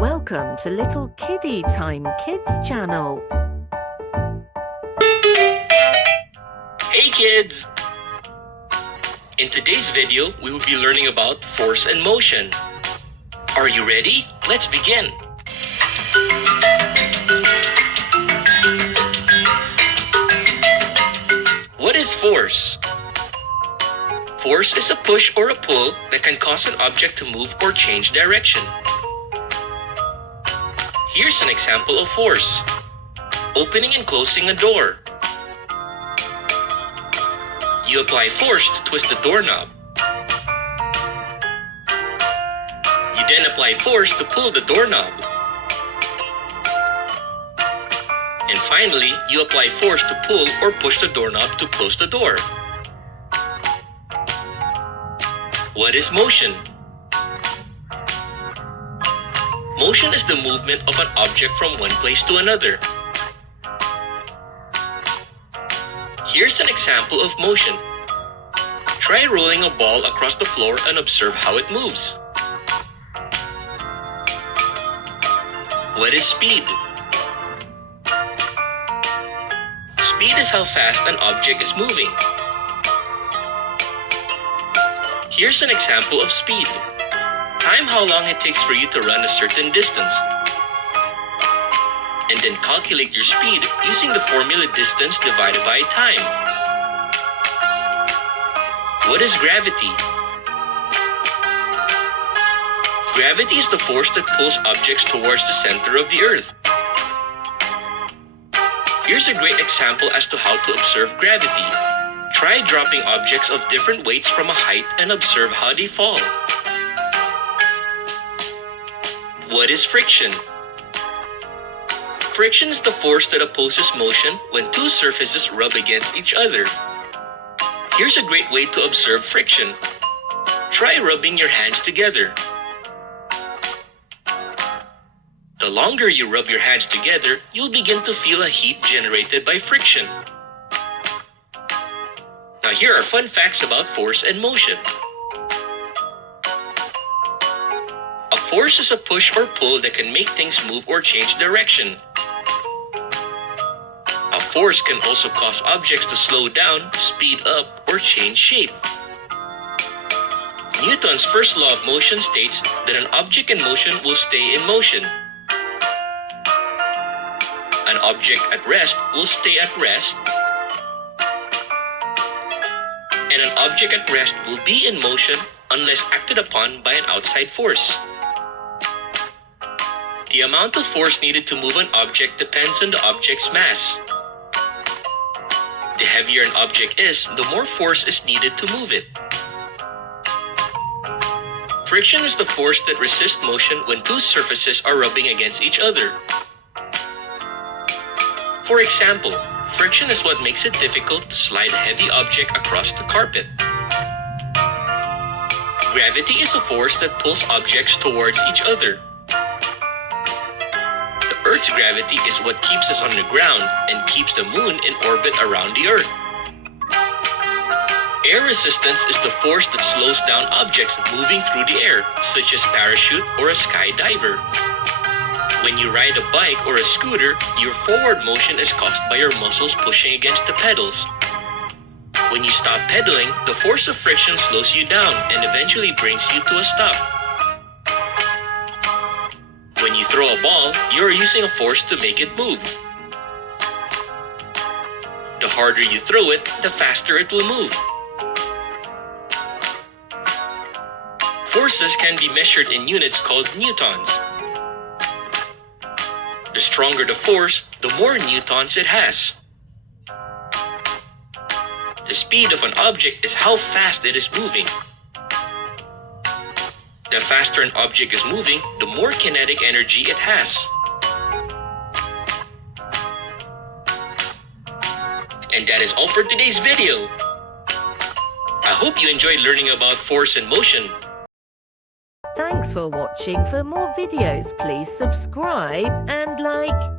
Welcome to Little Kiddie Time Kids channel. Hey kids! In today's video, we will be learning about force and motion. Are you ready? Let's begin. What is force? Force is a push or a pull that can cause an object to move or change direction. Here's an example of force. Opening and closing a door. You apply force to twist the doorknob. You then apply force to pull the doorknob. And finally, you apply force to pull or push the doorknob to close the door. What is motion? Motion is the movement of an object from one place to another. Here's an example of motion. Try rolling a ball across the floor and observe how it moves. What is speed? Speed is how fast an object is moving. Here's an example of speed. Time how long it takes for you to run a certain distance. And then calculate your speed using the formula distance divided by time. What is gravity? Gravity is the force that pulls objects towards the center of the earth. Here's a great example as to how to observe gravity. Try dropping objects of different weights from a height and observe how they fall. What is friction? Friction is the force that opposes motion when two surfaces rub against each other. Here's a great way to observe friction. Try rubbing your hands together. The longer you rub your hands together, you'll begin to feel a heat generated by friction. Now here are fun facts about force and motion. A force is a push or pull that can make things move or change direction. A force can also cause objects to slow down, speed up, or change shape. Newton's first law of motion states that an object in motion will stay in motion. An object at rest will stay at rest. And an object at rest will be in motion unless acted upon by an outside force. The amount of force needed to move an object depends on the object's mass. The heavier an object is, the more force is needed to move it. Friction is the force that resists motion when two surfaces are rubbing against each other. For example, friction is what makes it difficult to slide a heavy object across the carpet. Gravity is a force that pulls objects towards each other. The Earth's gravity is what keeps us on the ground and keeps the moon in orbit around the Earth. Air resistance is the force that slows down objects moving through the air, such as parachute or a skydiver. When you ride a bike or a scooter, your forward motion is caused by your muscles pushing against the pedals. When you stop pedaling, the force of friction slows you down and eventually brings you to a stop. When you throw a ball, you are using a force to make it move. The harder you throw it, the faster it will move. Forces can be measured in units called newtons. The stronger the force, the more newtons it has. The speed of an object is how fast it is moving. The faster an object is moving, the more kinetic energy it has. And that is all for today's video. I hope you enjoyed learning about force and motion. Thanks for watching. For more videos, please subscribe and like.